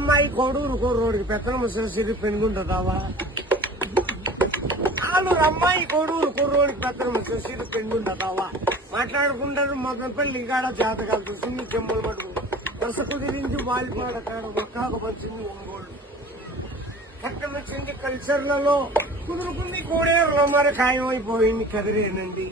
రమ్మాయి కోడూరు కోరోడికి పెత్తనమ్మ సిరి పెనుగుంటుందావా వాళ్ళు రమ్మాయి కోడూరు కుర్రోడికి పెత్తనమ్మ సిరి పెనుగుంటుందావా మాట్లాడుకుంటారు మదనపల్లి కాడ జాతకాలు చూసింది చెమ్మలు పట్టుకు దశ కుదిరించి వాలిపాడ కాడ ఒక్కాక వచ్చింది ఒంగోళ్ళు కట్టం వచ్చింది కల్చర్లలో కుదురుకుంది కోడేరులో మరి ఖాయమైపోయింది కదిరేనండి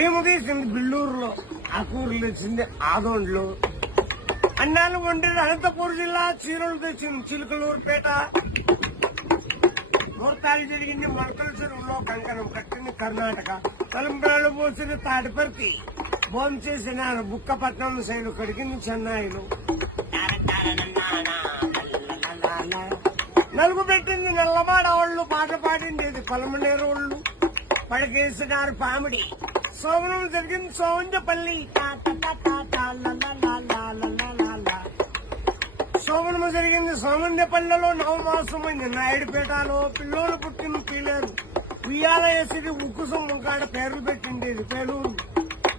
మేము తీసింది బిల్లూరులో ఆ కూరలు తెచ్చింది ఆదోండ్లో అన్నాలు వండేది అనంతపురం జిల్లా చీరలు తెచ్చింది చిలుకలూరుపేట ముహూర్తాలు జరిగింది మొలకల చెరువులో కంకణం కట్టింది కర్ణాటక తలంబ్రాలు పోసింది తాటిపర్తి భోజనం చేసిన బుక్కపట్నం సైడు కడిగింది చెన్నైలో నలుగు పెట్టింది నల్లమాడ వాళ్ళు పాట పాడిండేది పలమనేరు వాళ్ళు పడకేసినారు పామిడి సోమనం జరిగింది సోమంజపల్లి సోమనము జరిగింది సోమంజపల్లిలో నవమాసమైంది నాయుడుపేటలో పిల్లోలు పుట్టిన పీలేరు ఉయ్యాల వేసిది ఉక్కు సొమ్ము కాడ పేర్లు పెట్టిండేది పేలూరు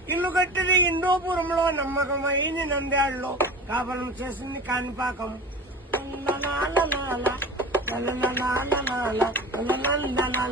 ఇల్లు కట్టింది ఇండోపురంలో నమ్మకమైంది నంద్యాళ్ళలో కాపలం చేసింది కాణిపాకం